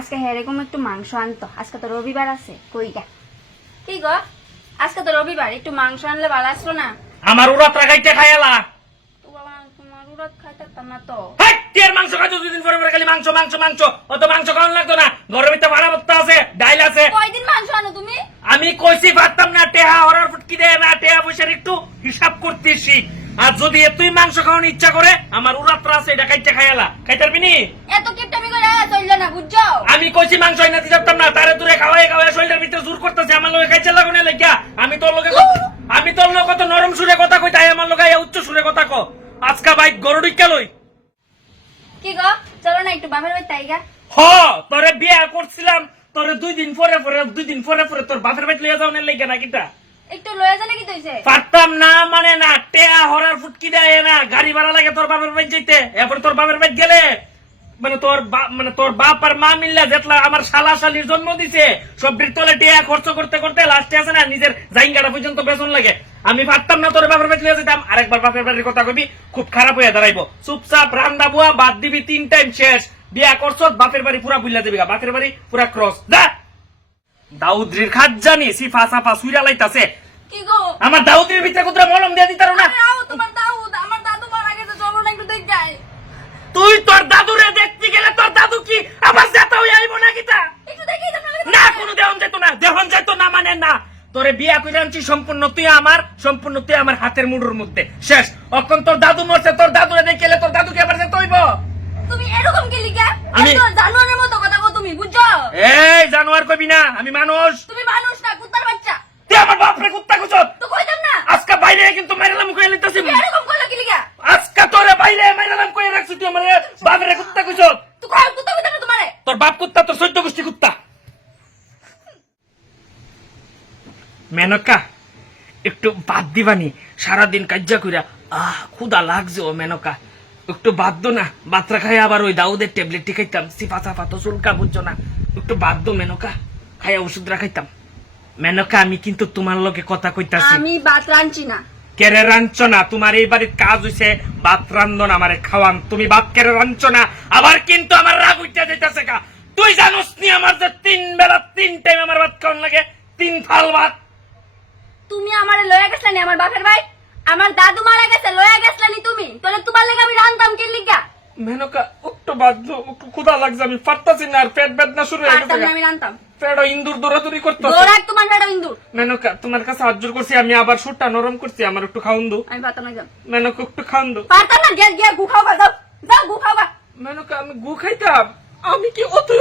আজকে এরকম একটু মাংস আনতো। আজকে তো রবিবার আছে। কইটা কি গো, আজকে তো রবিবার, একটু মাংস আনলে ভালো আসলো না? আমার উড়াত রাখাইতে খাইলা তো বাবা, তোমার উড়াত খাইতাম না তো। টিয়ার মাংস খাইতো দুদিন পরে পরে খালি মাংস মাংস মাংস। অত মাংস খাওয়ান লাগতো না, ঘরের ভিতরে ভাড়া ভত্তা আছে, ডাইল আছে। কয়দিন মাংস আনো তুমি? আমি কইছি পারতাম না, টেহা হরার ফুটকি দেয় না, টেহা পয়সার একটু হিসাব করতেছি। আর যদি এতই মাংস খাওয়ানোর ইচ্ছা করে, আমার উড়াত্রা আছে, এটা খাইতে খাইলা খাইতে পারবি নি? এত কিপটামি করে চললো না, বুঝছো? আমি কইছি মাংস আইনা দিতে পারতাম না, তারে দূরে খাওয়াই খাওয়াই শরীরের ভিতরে জোর করতেছে, আমার লগে খাইতে লাগো না লাগিয়া। আমি তোর লগে কত নরম সুরে কথা কই, তাই আমার লগে উচ্চ সুরে কথা ক। আজকা বাইক গরুডিকা লই। কি গো, চলো না একটু বাপের বাড়ি তাইগা। হ, তোরে বিয়া করছিলাম, তোরে দুই দিন পরে পরে তোর বাপের বাড়ি লইয়া যাও না লাগিয়া না কিটা? একটু লয়ে জানে কি তৈছে? পারতাম না মানে না, টেয়া হরার ফুটকি দেয় না, গাড়ি ভাড়া লাগে তোর বাপের বাড়ি যেতে। এরপর তোর বাপের বাড়ি গেলে তোর বাপ আর মা মিললে যেতলা আমার শালা শালির জন্ম দিছে, সবটির তলে টেয়া খরচ করতে করতে লাস্টে আছে না নিজের জাইঙ্গাটা পর্যন্ত বেতন লাগে। আমি পারতাম না তোর বাপের বাড়ি লইয়া যেতাম। আরেকবার বাপের বাড়ির কথা কবি, খুব খারাপ হয়ে দাঁড়াইবো। চুপচাপ রান্না বুয়া বাদ দিবি, 3 টাইম শেষ। বিয়া করছ, বাপের বাড়ি পুরা বুইলা দিবি, বাপের বাড়ি পুরা ক্রস। যা দাউদ্রির খাত জানি সিফা সাফা সুইরা লাইতাছে। কি গো, আমার দাউদের ভিতরে কোথাও মলম দিয়ে দিতারো না? তোমার দাউদ, আমার দাদু মারা গেছে, চলো না একটু দেখ যাই। তুই তোর দাদুরে দেখতে গেলে তোর দাদু কি আবার যেতে হয়ে আইব না কিটা? একটু দেখি না, কোনো দেহন যেত না, দেহন যেত না মানে না। তোরে বিয়া করে আনছি, সম্পূর্ণ তুই আমার হাতের মুঠোর মধ্যে শেষ। অখন তোর দাদু মরছে, তোর দাদুরে দেখে গেলে তোর দাদুকে আবার যেতে হইব। তুমি এরকম কি লিখা? আমি- এত জানোয়ারের মতো কথা কও তুমি, বুঝছো? এই জানোয়ার কবি না, আমি মানুষ। তুমি মানুষ না, কুত্তার বাচ্চা। তুই আমার বাপরে কুত্তা খুঁজত। তো কইতাম না? আজকে বাইরে কিন্তু মাইরালাম কইয়া লিখতেছি। তুমি এরকম করলে কি লিখা? আজকে তোরে বাইরে মাইরালাম কইয়া রাখছি, তুই আমার বাপরে কুত্তা খুঁজত। তুই কই কুত্তা কইতাম না তোমারে? তোর বাপ কুত্তা, তোর 14 গোষ্ঠী কুত্তা। মেনকা একটু বাদ দিবানি, সারাদিন কাজ্জা কইরা ক্ষুদা লাগছে। ও মেনকা একটু বাদ দো না, বাত্রা খাই আবার ওই দাউদের ট্যাবলেটটি খাইতাম, সিফা সাফা তো চুলকা বুঝছো না। একটু বাদ দো মেনকা, খাইয়া ওষুধ খাইতাম। মেনকা আমি কিন্তু তোমার লগে কথা কইতাছি। আমি ভাত রাঁধছি না। কেড়ে রাঞ্চ না, তোমার এই বাড়ির কাজ হইছে ভাত রান্ধন, আমারে খাওয়ান। তুমি ভাত কেড়ে রাঞ্চ না, আবার কিন্তু আমার রাগ উঠতে যাইতাছে কা। তুই জানোস নি আমার যে 3 বেলা 3 টাইম আমার ভাত খাওয়ান লাগে, 3 থাল ভাত। তুমি আমারে লয়া গেছলানি আমার বাপের ভাই, আমার দাদু মারা গেছে, লয়া গেছলানি তুমি। তাহলে তোমার লাগি আমি রাঁধতাম কি লিগা? মেনকা একটু বাদ দো, একটু ক্ষুধা লাগছে, আমি পারতাছি না, আর পেট বেদনা শুরু হয়ে পারতাম না, গেছে। আমি রাঁধতাম। পেটও ইন্দুর দৌড়াদৌড়ি করতেছে। দৌড়াক তোমার বেড়া ইন্দুর। মেনকা তোমার কাছে আজ্জুর করছি, আমি আবার সুরটা নরম করছি, আমার একটু খাওন দো। আমি পারতাম না, যাও। মেনকা একটু খাওন দো। পারতাম না, গিয়া গিয়া গু খাও গা, যাও যাও গু খাও গা। মেনকা আমি গু খাইতাম? আমি কি অতই